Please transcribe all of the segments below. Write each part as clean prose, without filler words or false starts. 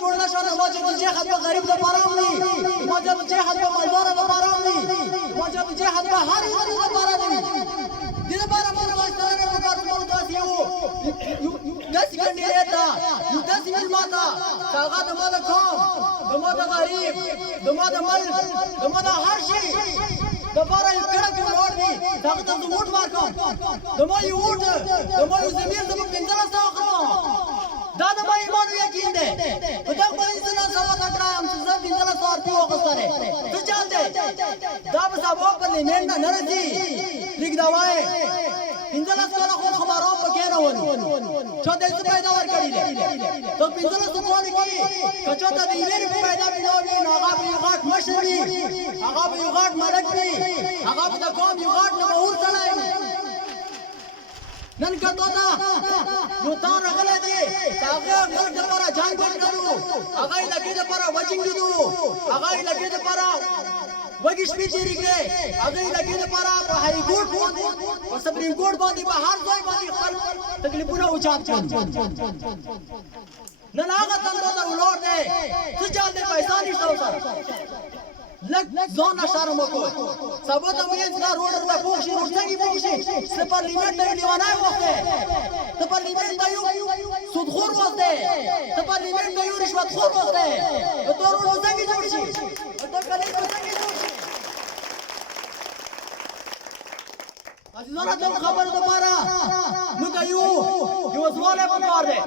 جوړه شوه ماجب جهاد به غریب د پرام وي ماجب جهاد به مالدار د پرام وي ماجب جهاد به هر یو د پرام وي دې لپاره موږ واستانه وکړو موږ تاسو یو داسې کندیات یو داسې ملماتا هغه د ماده قوم د ماده غریب د ماده ملک د ماده هر شي د پاره یو کړه کې وړ دي دا ته ووټ ورکوم د ما یو ووټ د ما یو زمير د پندره ساخه دا د ما ایمان یقین ده په دا باندې انسان سوا دا کړم چې زه پندره سوار پیو غسره ته چل دې دا به سبا په لمن نه راځي لیک دا وای پندره سوار خو خبرو پکې نه ونی چې دې څه پیدا ور کړی دي ته پندره سوار کې کچا ته دې ویری پیدا پیلوي نو هغه به یو غاټ مشري هغه به یو غاټ ملک وي هغه به د قوم یو غاټ نه اور چلای نن کته دا نو تا راغله دي هغه ملک لپاره جان ګټلو هغه لګي لپاره وجنګ دو هغه لګي لپاره وګش پیچری کې هغه لګي لپاره په هاي کورټ باندې او سپریم کورټ باندې په هر ځای باندې خپل تکلیفونه اوچات کړي نن هغه څنګه ته ولور دي څه چل دي پیسې نشته سره لګ ځان شرم وکړ سبا ته مې ځلا روډ ته پوښي ورڅنګي پوښي سپارلیمنت ته لیوانای وخته سپارلیمنت ته یو سودخور وخته سپارلیمنت ته یو رشوت خور وخته ته روډ څنګه جوړ شي ته کله څنګه جوړ شي عزیزانو ته خبر ده پاره موږ یو سوال په کار ده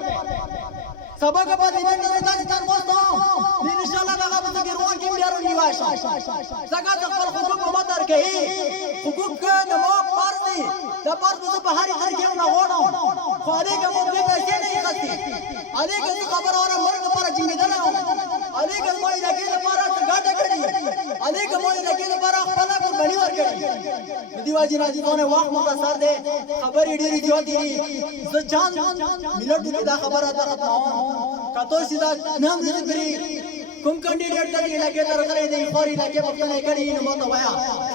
سبا کا پارلیمنت ته تاسو تاسو وستو ان شاء الله هغه به ګروان کې بیا ونیوای شي څنګه خپل حقوق په در کې حقوق نه مو پارتي د پارتو په هر هر کې نه وړو خو دې کوم دې پیسې نه غلطي علي کې خبر اوره مرګ پر جنګیدل علي کې مې لګي لپاره ګاټه کړی علي کې مې لګي لپاره خپل قرباني ورکړي دیواجی راځي ونه واخ مختصر ده خبر ډېری دی زه جان ملت دې دا خبره ده کته سیدا نام دې بری کوم کینډیډیټ ته لګي درغلې دی خوري لګي په نه کړی نو مته وایا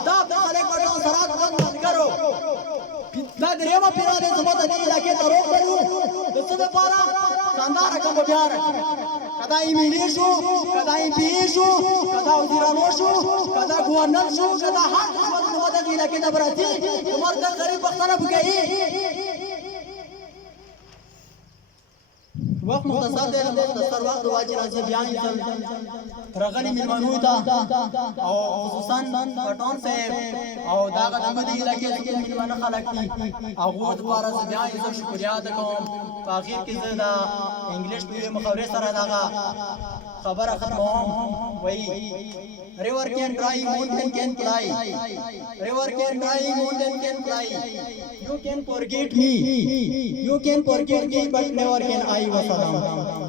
دا د خلک په سرات بند کرو دا دریمه پیراله زموږ د علاقې ته روغ کړو د څه لپاره شاندار کوم بیار کدا ایمیلی شو کدا ای پی شو کدا وزیرانو شو کدا گورنر شو کدا هر څه زموږ د علاقې ته براتي عمر د غریب وختونه بګي وقت مختصر دی مختصر وخت واجب راځي بیان رغنی میلمنو ته او خصوصا پټون سے او داغه د مدي علاقې کې میلمنو خلک دي او غوړ دواره بیان زه شکریا ادا کوم په اخر کې زه دا انګلیش په مخاورې سره داغه خبره ختموم وای river can dry mountain can fly river can dry mountain can fly you can forget me but never can I wassalam